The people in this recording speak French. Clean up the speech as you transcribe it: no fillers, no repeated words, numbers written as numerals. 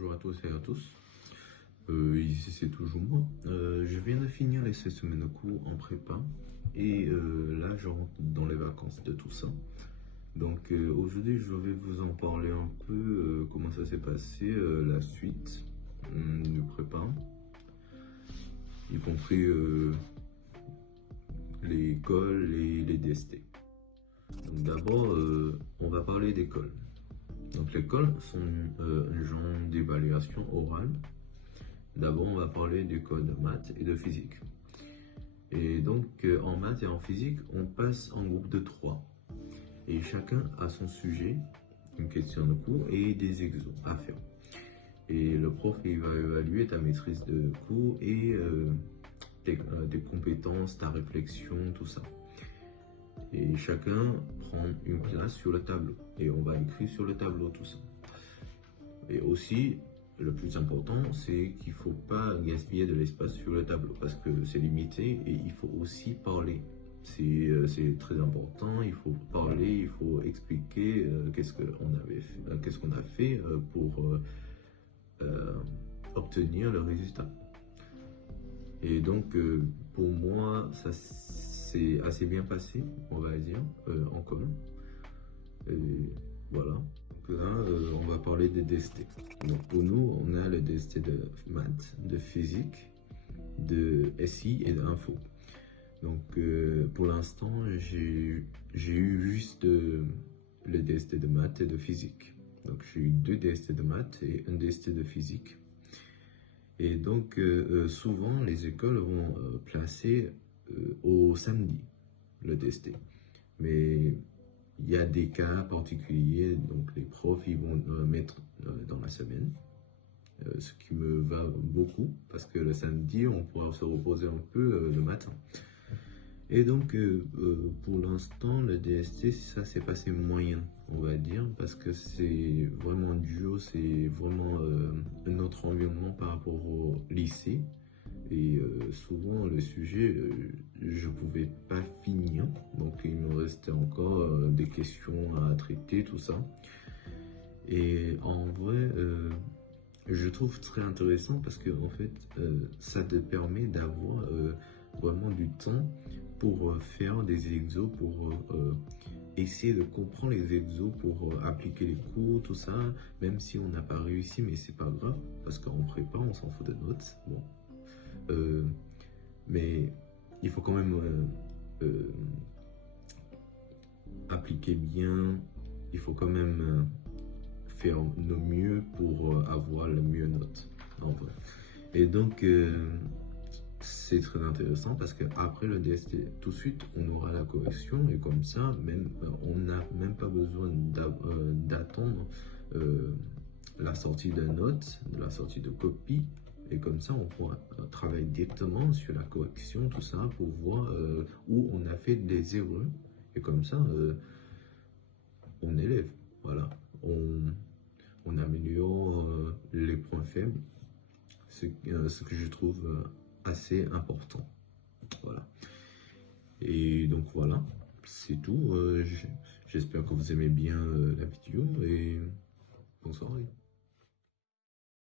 Bonjour à tous et à tous, ici c'est toujours moi. Je viens de finir les 16 semaines de cours en prépa et là je rentre dans les vacances de tout ça. Donc aujourd'hui je vais vous en parler un peu, comment ça s'est passé, la suite du prépa, y compris l'école et les DST. Donc d'abord on va parler d'école. Donc l'école sont un genre d'évaluation orale. D'abord, on va parler des codes de maths et de physique. Et donc, en maths et en physique, on passe en groupe de 3. Et chacun a son sujet, une question de cours et des exos à faire. Et le prof, il va évaluer ta maîtrise de cours et tes compétences, ta réflexion, tout ça. Et chacun prend une place sur le tableau. Et on va écrire sur le tableau tout ça. Et aussi, le plus important, c'est qu'il ne faut pas gaspiller de l'espace sur le tableau parce que c'est limité et il faut aussi parler. C'est très important, il faut parler, il faut expliquer qu'est-ce qu'on a fait pour obtenir le résultat. Et donc, pour moi, ça s'est assez bien passé, on va dire, en commun. Et voilà. Donc là, on va parler des DST. Donc pour nous, on a le DST de maths, de physique, de SI et d'info. Donc pour l'instant, j'ai eu juste le DST de maths et de physique. Donc j'ai eu 2 DST de maths et un DST de physique. Et donc souvent, les écoles vont placer au samedi le DST. Mais il y a des cas particuliers, donc les profs ils vont mettre dans la semaine, ce qui me va beaucoup parce que le samedi on pourra se reposer un peu le matin. Et donc pour l'instant le DST ça s'est passé moyen, on va dire, parce que c'est vraiment dur, c'est vraiment un autre environnement par rapport au lycée. Et souvent le sujet je pouvais pas finir, donc il me restait encore des questions à traiter, tout ça. Et en vrai je trouve très intéressant parce que en fait ça te permet d'avoir vraiment du temps pour faire des exos, pour essayer de comprendre les exos, pour appliquer les cours, tout ça, même si on n'a pas réussi, mais c'est pas grave parce qu'en prépa on s'en fout de notes. Bon. Mais il faut quand même appliquer bien, il faut quand même faire le mieux pour avoir la meilleure note en vrai. Et donc c'est très intéressant parce qu'après le DST, tout de suite on aura la correction et comme ça même on n'a même pas besoin d'attendre la sortie de notes, de la sortie de copie. Et comme ça, on pourra travailler directement sur la correction, tout ça, pour voir où on a fait des erreurs. Et comme ça, on élève. Voilà. On améliore les points faibles, ce que je trouve assez important. Voilà. Et donc voilà, c'est tout. J'espère que vous aimez bien la vidéo et bonne soirée.